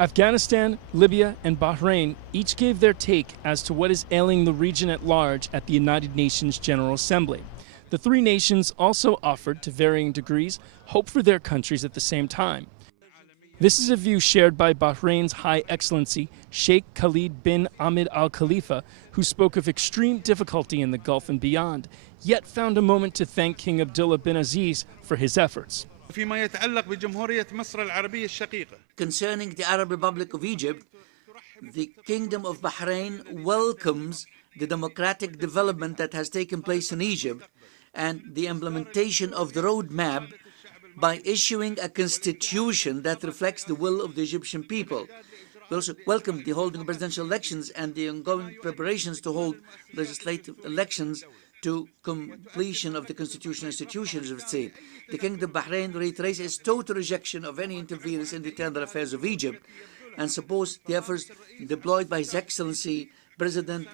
Afghanistan, Libya, and Bahrain each gave their take as to what is ailing the region at large at the United Nations General Assembly. The three nations also offered, to varying degrees, hope for their countries at the same time. This is a view shared by Bahrain's High Excellency Sheikh Khalid bin Ahmed Al Khalifa, who spoke of extreme difficulty in the Gulf and beyond, yet found a moment to thank King Abdullah bin Aziz for his efforts. Concerning the Arab Republic of Egypt, the Kingdom of Bahrain welcomes the democratic development that has taken place in Egypt and the implementation of the roadmap by issuing a constitution that reflects the will of the Egyptian people. We also welcome the holding of presidential elections and the ongoing preparations to hold legislative elections to completion of the constitutional institutions of the state. The Kingdom of Bahrain reiterates its total rejection of any interference in the internal affairs of Egypt and supports the efforts deployed by His Excellency President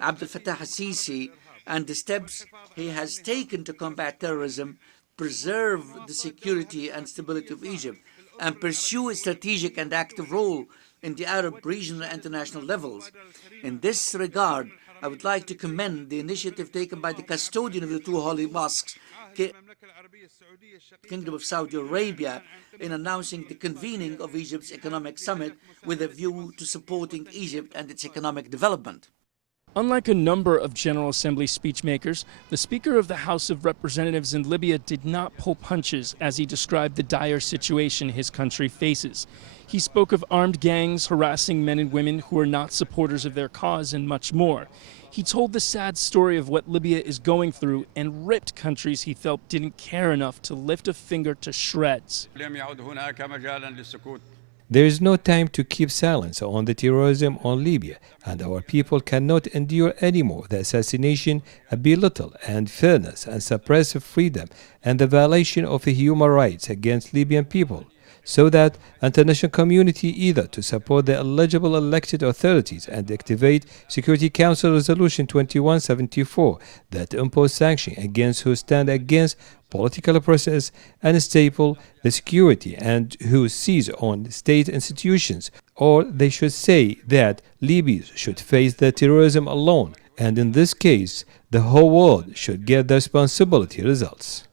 Abdel Fattah al-Sisi and the steps he has taken to combat terrorism, preserve the security and stability of Egypt, and pursue a strategic and active role in the Arab regional and international levels. In this regard, I would like to commend the initiative taken by the custodian of the two holy mosques, Kingdom of Saudi Arabia, in announcing the convening of Egypt's economic summit with a view to supporting Egypt and its economic development. Unlike a number of General Assembly speechmakers, the Speaker of the House of Representatives in Libya did not pull punches as he described the dire situation his country faces. He spoke of armed gangs harassing men and women who are not supporters of their cause and much more. He told the sad story of what Libya is going through and ripped countries he felt didn't care enough to lift a finger to shreds. There is no time to keep silence on the terrorism on Libya, and our people cannot endure anymore the assassination, belittle and fairness and suppressive freedom and the violation of human rights against Libyan people, so that international community either to support the eligible elected authorities and activate Security Council Resolution 2174 that impose sanctions against who stand against political process unstable the security and who seize on state institutions, or they should say that Libyans should face the terrorism alone, and in this case the whole world should get the responsibility results.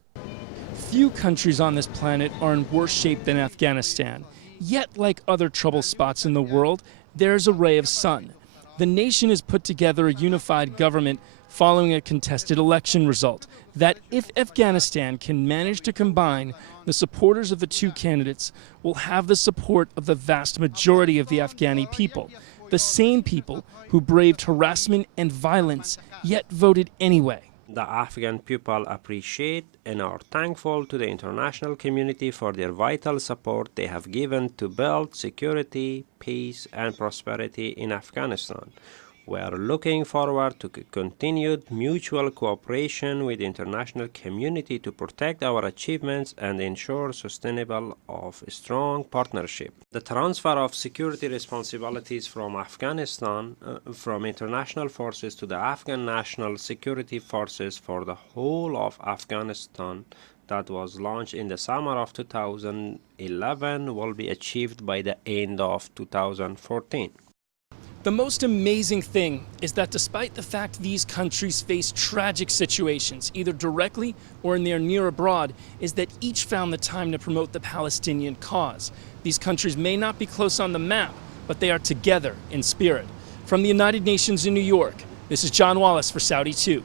Few countries on this planet are in worse shape than Afghanistan. Yet, like other trouble spots in the world, there's a ray of sun. The nation has put together a unified government following a contested election result that, if Afghanistan can manage to combine, the supporters of the two candidates will have the support of the vast majority of the Afghani people, the same people who braved harassment and violence yet voted anyway. The Afghan people appreciate and are thankful to the international community for their vital support they have given to build security, peace, and prosperity in Afghanistan. We are looking forward to continued mutual cooperation with the international community to protect our achievements and ensure sustainable of strong partnership. The transfer of security responsibilities from Afghanistan, from international forces to the Afghan National Security Forces for the whole of Afghanistan that was launched in the summer of 2011 will be achieved by the end of 2014. The most amazing thing is that despite the fact these countries face tragic situations, either directly or in their near abroad, is that each found the time to promote the Palestinian cause. These countries may not be close on the map, but they are together in spirit. From the United Nations in New York, this is John Wallace for Saudi 2.